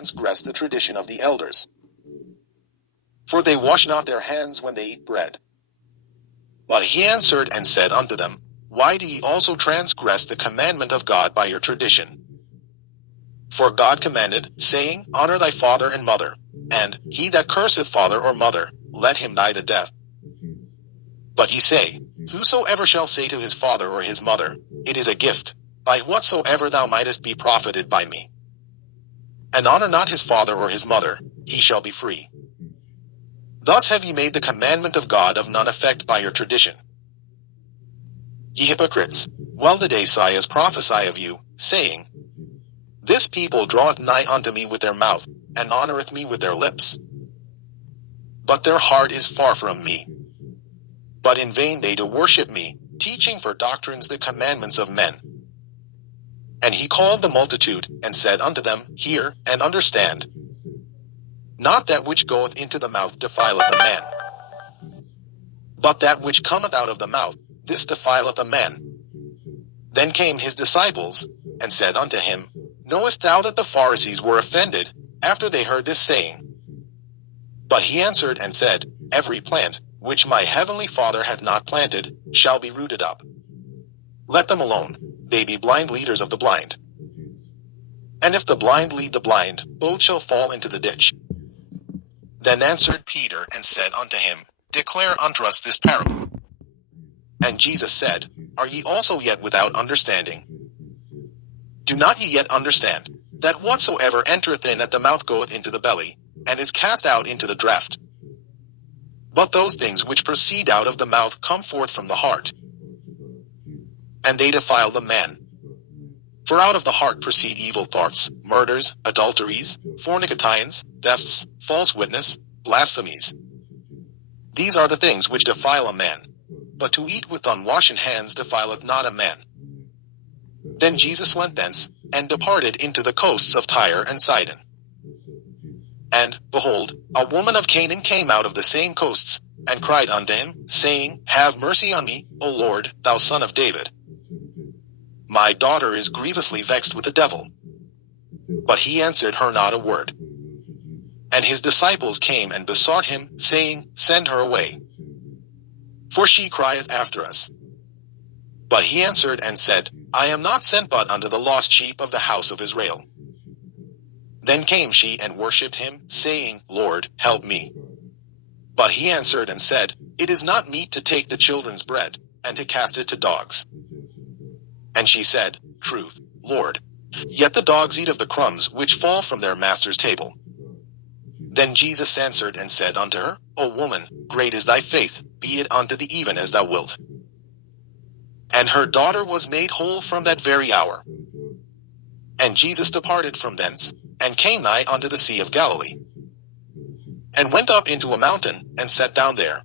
transgress the tradition of the elders. For they wash not their hands when they eat bread. But he answered and said unto them, Why do ye also transgress the commandment of God by your tradition? For God commanded, saying, Honor thy father and mother, and he that curseth father or mother, let him die the death. But ye say, Whosoever shall say to his father or his mother, It is a gift, by whatsoever thou mightest be profited by me, and honor not his father or his mother, he shall be free. Thus have ye made the commandment of God of none effect by your tradition. Ye hypocrites, well did Isaiah prophesy of you, saying, This people draweth nigh unto me with their mouth, and honoureth me with their lips. But their heart is far from me. But in vain they do worship me, teaching for doctrines the commandments of men. And he called the multitude, and said unto them, Hear, and understand. Not that which goeth into the mouth defileth a man, but that which cometh out of the mouth, this defileth a man. Then came his disciples, and said unto him, Knowest thou that the Pharisees were offended, after they heard this saying? But he answered and said, Every plant, which my heavenly Father hath not planted, shall be rooted up. Let them alone, they be blind leaders of the blind. And if the blind lead the blind, both shall fall into the ditch. Then answered Peter and said unto him, Declare unto us this parable. And Jesus said, Are ye also yet without understanding? Do not ye yet understand, that whatsoever entereth in at the mouth goeth into the belly, and is cast out into the draught? But those things which proceed out of the mouth come forth from the heart, and they defile the man. For out of the heart proceed evil thoughts, murders, adulteries, fornications, thefts, false witness, blasphemies. These are the things which defile a man, but to eat with unwashen hands defileth not a man. Then Jesus went thence, and departed into the coasts of Tyre and Sidon. And, behold, a woman of Canaan came out of the same coasts, and cried unto him, saying, Have mercy on me, O Lord, thou son of David. My daughter is grievously vexed with the devil. But he answered her not a word. And his disciples came and besought him, saying, Send her away, for she crieth after us. But he answered and said, I am not sent but unto the lost sheep of the house of Israel. Then came she and worshipped him, saying, Lord, help me. But he answered and said, It is not meet to take the children's bread, and to cast it to dogs. And she said, Truth, Lord. Yet the dogs eat of the crumbs which fall from their master's table. Then Jesus answered and said unto her, O woman, great is thy faith, be it unto thee even as thou wilt. And her daughter was made whole from that very hour. And Jesus departed from thence, and came nigh unto the sea of Galilee, and went up into a mountain, and sat down there.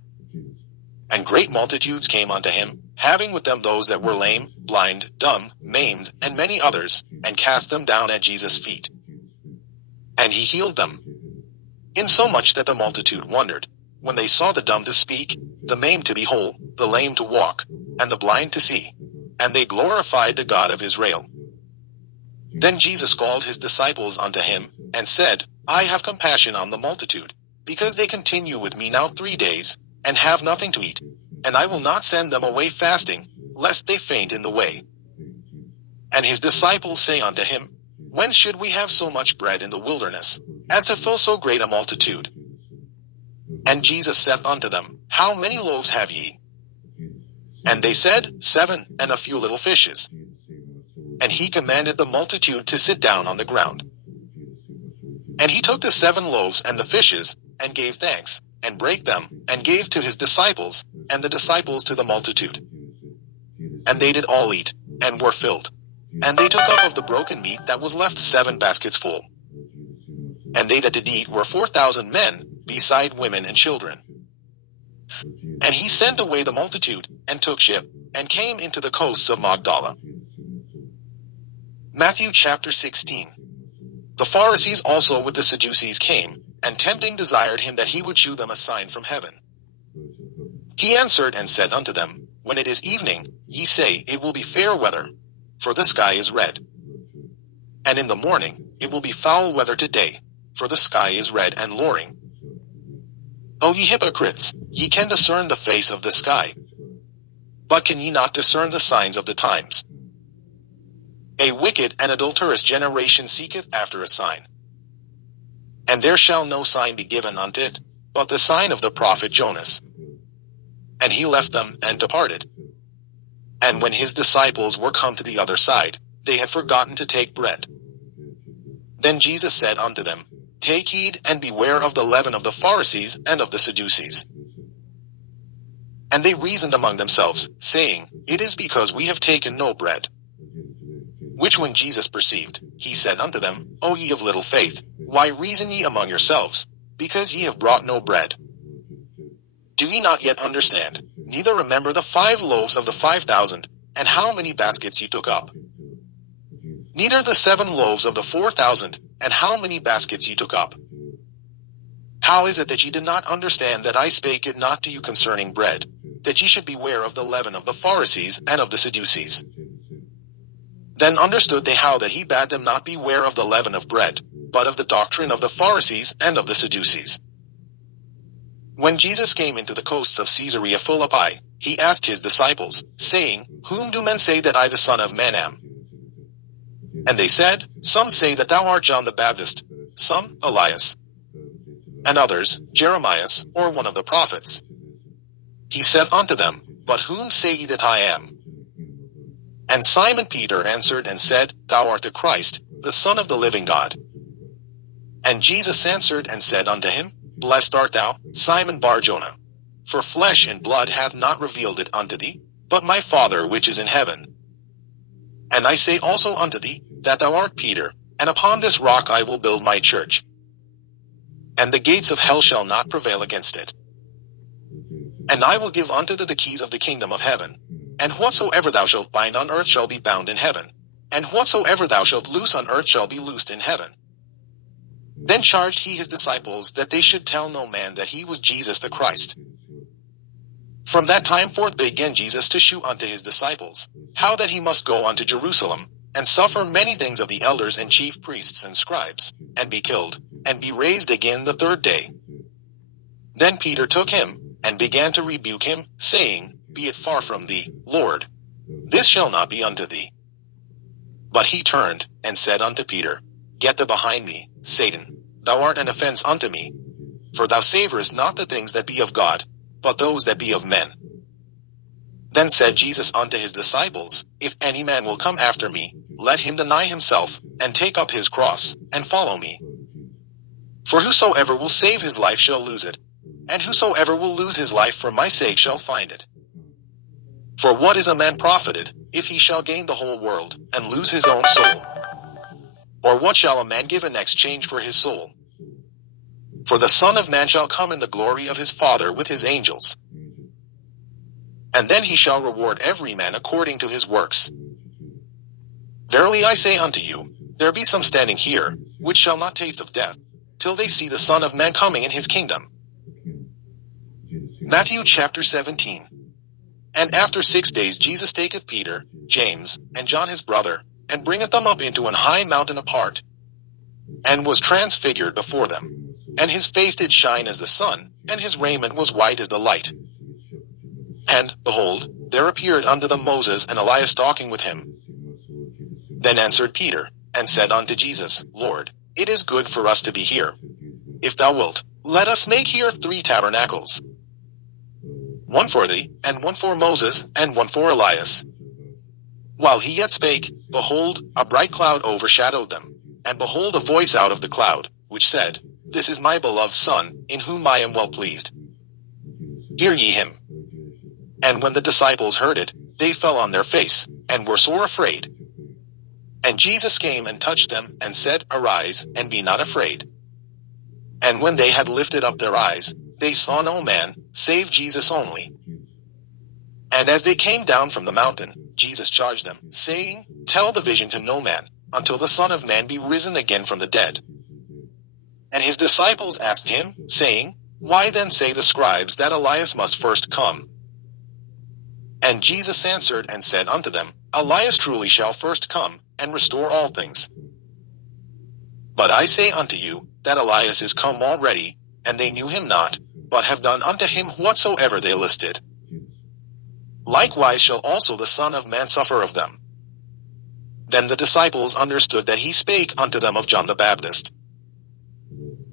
And great multitudes came unto him, having with them those that were lame, blind, dumb, maimed, and many others, and cast them down at Jesus' feet. And he healed them. Insomuch that the multitude wondered, when they saw the dumb to speak, the maimed to be whole, the lame to walk, and the blind to see. And they glorified the God of Israel. Then Jesus called his disciples unto him, and said, I have compassion on the multitude, because they continue with me now 3 days, and have nothing to eat, and I will not send them away fasting, lest they faint in the way. And his disciples say unto him, Whence should we have so much bread in the wilderness, as to fill so great a multitude? And Jesus saith unto them, How many loaves have ye? And they said, 7, and a few little fishes. And he commanded the multitude to sit down on the ground. And he took the 7 loaves and the fishes, and gave thanks, and brake them, and gave to his disciples, and the disciples to the multitude. And they did all eat, and were filled. And they took up of the broken meat that was left 7 baskets full. And they that did eat were 4,000 men, beside women and children. And he sent away the multitude, and took ship, and came into the coasts of Magdala. Matthew chapter 16. The Pharisees also with the Sadducees came, and tempting desired him that he would shew them a sign from heaven. He answered and said unto them, When it is evening, ye say, It will be fair weather, for the sky is red. And in the morning, it will be foul weather today, for the sky is red and lowering. O ye hypocrites, ye can discern the face of the sky, but can ye not discern the signs of the times? A wicked and adulterous generation seeketh after a sign. And there shall no sign be given unto it, but the sign of the prophet Jonas. And he left them, and departed. And when his disciples were come to the other side, they had forgotten to take bread. Then Jesus said unto them, Take heed, and beware of the leaven of the Pharisees and of the Sadducees. And they reasoned among themselves, saying, It is because we have taken no bread. Which when Jesus perceived, he said unto them, O ye of little faith, why reason ye among yourselves, because ye have brought no bread? Do ye not yet understand, neither remember the 5 loaves of the 5,000, and how many baskets ye took up? Neither the 7 loaves of the 4,000, and how many baskets ye took up? How is it that ye did not understand that I spake it not to you concerning bread, that ye should beware of the leaven of the Pharisees and of the Sadducees? Then understood they how that he bade them not beware of the leaven of bread, but of the doctrine of the Pharisees and of the Sadducees. When Jesus came into the coasts of Caesarea Philippi, he asked his disciples, saying, Whom do men say that I the Son of Man am? And they said, Some say that thou art John the Baptist, some Elias, and others, Jeremias, or one of the prophets. He said unto them, But whom say ye that I am? And Simon Peter answered and said, Thou art the Christ, the Son of the living God. And Jesus answered and said unto him, Blessed art thou, Simon Bar-Jonah, for flesh and blood hath not revealed it unto thee, but my Father which is in heaven. And I say also unto thee, that thou art Peter, and upon this rock I will build my church. And the gates of hell shall not prevail against it. And I will give unto thee the keys of the kingdom of heaven. And whatsoever thou shalt bind on earth shall be bound in heaven, and whatsoever thou shalt loose on earth shall be loosed in heaven. Then charged he his disciples that they should tell no man that he was Jesus the Christ. From that time forth began Jesus to shew unto his disciples, how that he must go unto Jerusalem, and suffer many things of the elders and chief priests and scribes, and be killed, and be raised again the 3rd day. Then Peter took him, and began to rebuke him, saying, Be it far from thee, Lord. This shall not be unto thee. But he turned, and said unto Peter, Get thee behind me, Satan, thou art an offense unto me. For thou savorest not the things that be of God, but those that be of men. Then said Jesus unto his disciples, If any man will come after me, let him deny himself, and take up his cross, and follow me. For whosoever will save his life shall lose it, and whosoever will lose his life for my sake shall find it. For what is a man profited, if he shall gain the whole world, and lose his own soul? Or what shall a man give in exchange for his soul? For the Son of Man shall come in the glory of his Father with his angels. And then he shall reward every man according to his works. Verily I say unto you, there be some standing here, which shall not taste of death, till they see the Son of Man coming in his kingdom. Matthew chapter 17. And after 6 days Jesus taketh Peter, James, and John his brother, and bringeth them up into an high mountain apart, and was transfigured before them. And his face did shine as the sun, and his raiment was white as the light. And, behold, there appeared unto them Moses and Elias talking with him. Then answered Peter, and said unto Jesus, Lord, it is good for us to be here. If thou wilt, let us make here 3 tabernacles, one for thee, and one for Moses, and one for Elias. While he yet spake, behold, a bright cloud overshadowed them. And behold, a voice out of the cloud, which said, This is my beloved Son, in whom I am well pleased. Hear ye him. And when the disciples heard it, they fell on their face, and were sore afraid. And Jesus came and touched them, and said, Arise, and be not afraid. And when they had lifted up their eyes, they saw no man, save Jesus only. And as they came down from the mountain, Jesus charged them, saying, Tell the vision to no man, until the Son of Man be risen again from the dead. And his disciples asked him, saying, Why then say the scribes that Elias must first come? And Jesus answered and said unto them, Elias truly shall first come, and restore all things. But I say unto you, that Elias is come already, and they knew him not, but have done unto him whatsoever they listed. Likewise shall also the Son of Man suffer of them. Then the disciples understood that he spake unto them of John the Baptist.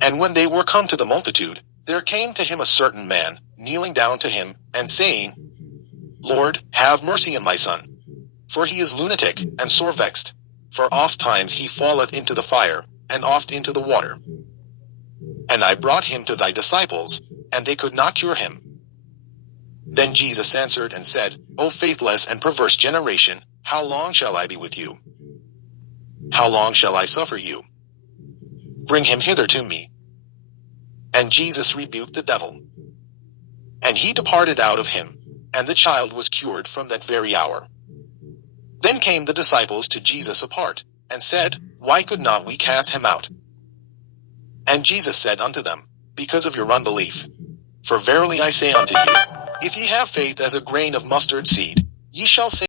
And when they were come to the multitude, there came to him a certain man, kneeling down to him, and saying, Lord, have mercy on my son. For he is lunatic, and sore vexed. For oft times he falleth into the fire, and oft into the water. And I brought him to thy disciples, and they could not cure him. Then Jesus answered and said, O faithless and perverse generation, how long shall I be with you? How long shall I suffer you? Bring him hither to me. And Jesus rebuked the devil. And he departed out of him, and the child was cured from that very hour. Then came the disciples to Jesus apart, and said, Why could not we cast him out? And Jesus said unto them, Because of your unbelief. For verily I say unto you, if ye have faith as a grain of mustard seed, ye shall say